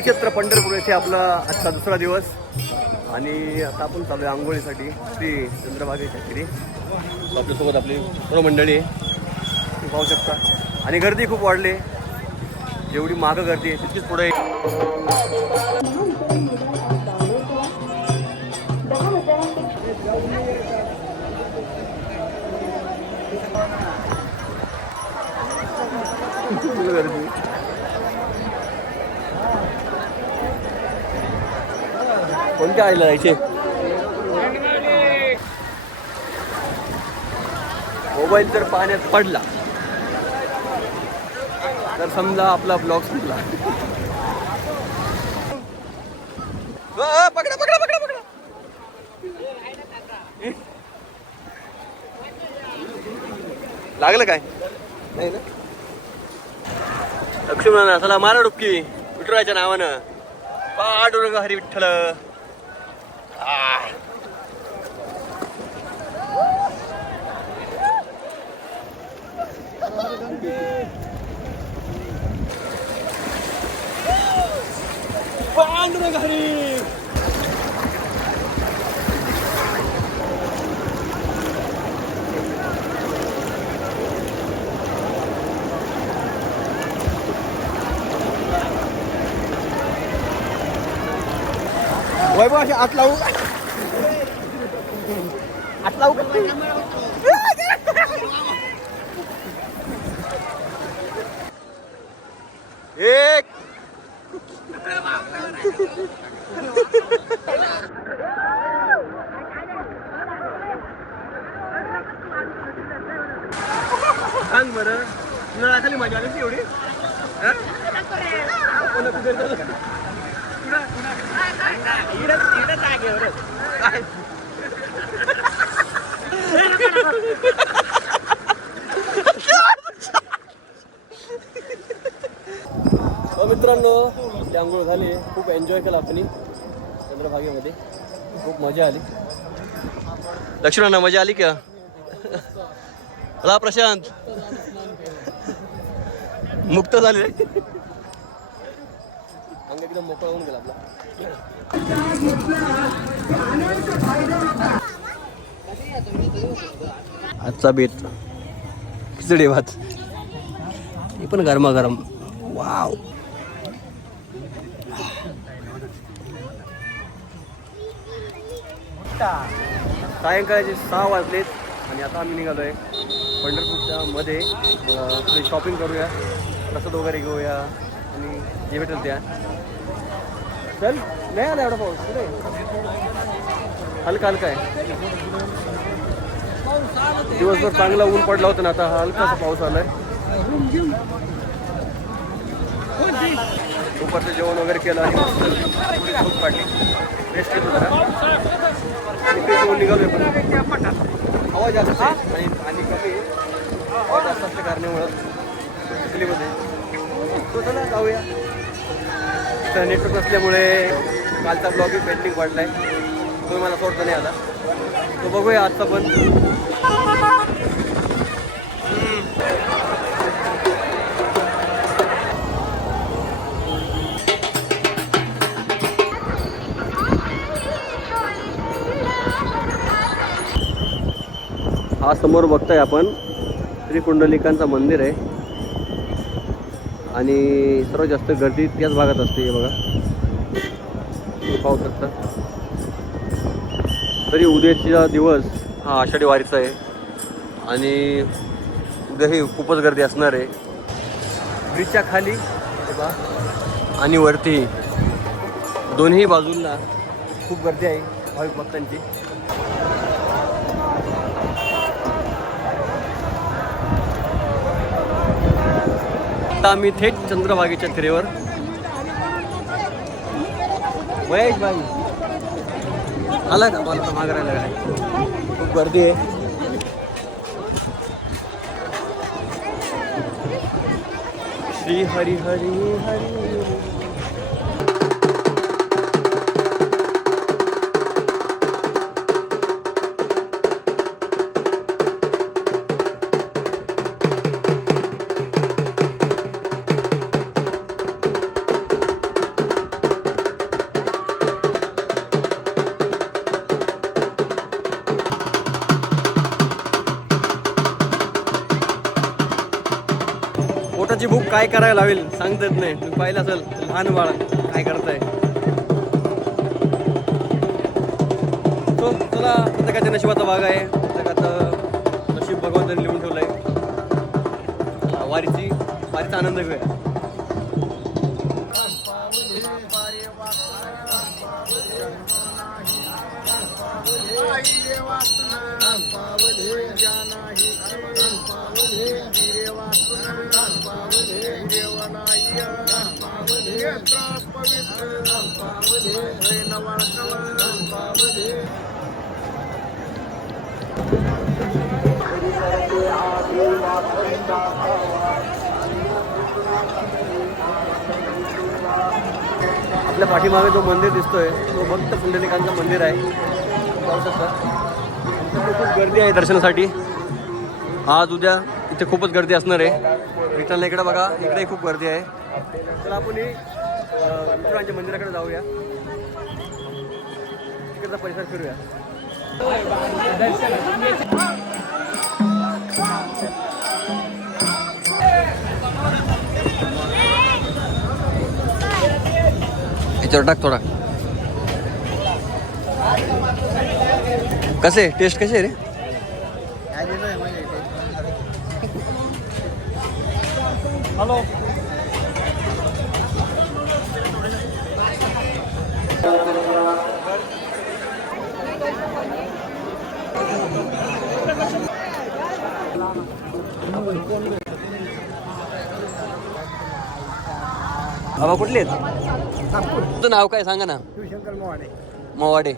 श्रीक्षेत्र पंढरपूर येथे आपला आजचा दुसरा दिवस. आणि आता आपण चालू आहे आंघोळीसाठी. श्री चंद्रभागेच्या श्री आपल्यासोबत आपली सर्व मंडळी आहे. तुम्ही पाहू शकता. आणि गर्दी खूप वाढली. जेवढी मागं गर्दी आहे. तितकीच पुढे गर्दी. कोणत्या मोबाईल जर पाण्यात पडला तर समजा आपला ब्लॉग संपला. पकडा पकडा पकडा पकडा. लागलं काय? नाही ना? लक्ष्मण चला मारा डुबकी. विठुराच्या नावानं. पांडुरंग हरी विठ्ठल आह. पांडुरंग वैभव अशी आत लावू आत लावू का? एक सांग बरं. नळाखाली मजा आली होती एवढी? हा? कोणा कुठे जाऊ? कुठं? इकडं- इकडं जागेवर. काय? हो मित्रांनो आपली आंघोळ झाली खूप एन्जॉय केला आपण. चंद्रभागेमध्ये. खूप मजा आली. लक्ष्मणांना मजा आली का? रा प्रशांत. मुक्त झाले. अंग एकदम मोकळा होऊन गेला आपला. आजचा बेत. खिचडी भात. हे पण गरमागरम. वाव. सायंकाळचे सहा वाजलेत आणि आता आम्ही निघालो आहे पंढरपूरच्या मध्ये. थोडी शॉपिंग करूया प्रसाद वगैरे घेऊया आणि जे भेटेल त्या. चल नाही आला एवढा पाऊस कुठे? हलका हलका आहे. दिवसभर चांगला ऊन पडला होता ना आता हलका हलकासा पाऊस आलाय. दुपारचं जेवण वगैरे केलं आणि खूप झोप काढली रेस्ट घेतो जरा निघालो पण. हवा जास्त आहे. आणि पाणी कमी आवाज हवा जास्त असल्या कारणामुळं चिखलीमध्ये तो चला जाऊया. तर नेटवर्क नसल्यामुळे कालचा ब्लॉग वाढला आहे तो मला सोडता नाही आला. तो बघूया आजचा पण. समोर बघताय आपण. श्रीकुंडलिकांचं मंदिर आहे. आणि सर्वात जास्त गर्दी त्याच भागात असते हे बघा. पाहू शकता. तरी उद्याचा दिवस हा आषाढी वारीचा आहे. आणि उद्याही खूपच गर्दी असणार आहे. ब्रिजच्या खाली आणि वरती दोन्ही बाजूंना खूप गर्दी आहे भाविक भक्तांची. आता आम्ही थेट चंद्रभागेच्या तिरेवर महेश भाई. आला का मला मागरायला काय खूप गर्दी आहे. श्री हरी हरी हरी. काय करायला लावेल? सांगता येत नाही. तुम्ही पाहिलं असेल लहान बाळ काय करताय. तो तुला प्रत्येकाच्या नशिबाचा भाग आहे. प्रत्येकाचं नशीब भगवंताने लिहून ठेवलंय. आहे वारीची वारीचा आनंद घेऊया. आपल्या पाठीमागे जो मंदिर दिसतोय तो भक्त पुंडलिकांचं मंदिर आहे. पाहू शकता. खूप गर्दी आहे दर्शनासाठी. आज उद्या इथे खूपच गर्दी असणार आहे. रिटर्नला इकडे बघा इकडे खूप गर्दी आहे. तर आपण ही, मंदिराकडे जाऊया. तिकडचा परिसर फिरूया. याच्यावर टाक थोडा. कसे? टेस्ट कसे आहे रे? हॅलो बाबा कुठले आहेत? तुझं नाव काय? सांगा ना. शिवशंकर मोहाडे. मोवाडे